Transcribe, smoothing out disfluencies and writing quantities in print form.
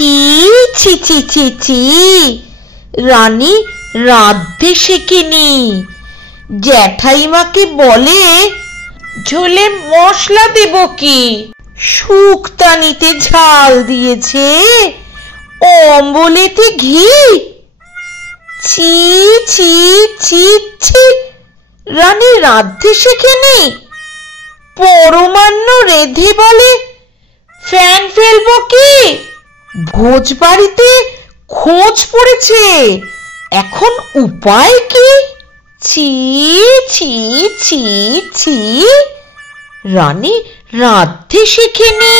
ছি ছি ছি ছি ছি, রানী রাঁধতে শেখেনি। জ্যাঠাইমাকে বলে, ঝোলে মশলা দেব কি, শুক্তানিতে ঝাল দিয়েছে, অম্বলেতে ঘি। ছি ছি ছি ছি, রানী রাঁধতে শেখেনি। পরমান্ন রেধে বলে, ফ্যান ফেলবো কি, ভোজ বাড়িতে খোঁজ পড়েছে, এখন উপায় কি। ছি ছি ছি ছি, রানী রাঁধতে শেখেনি।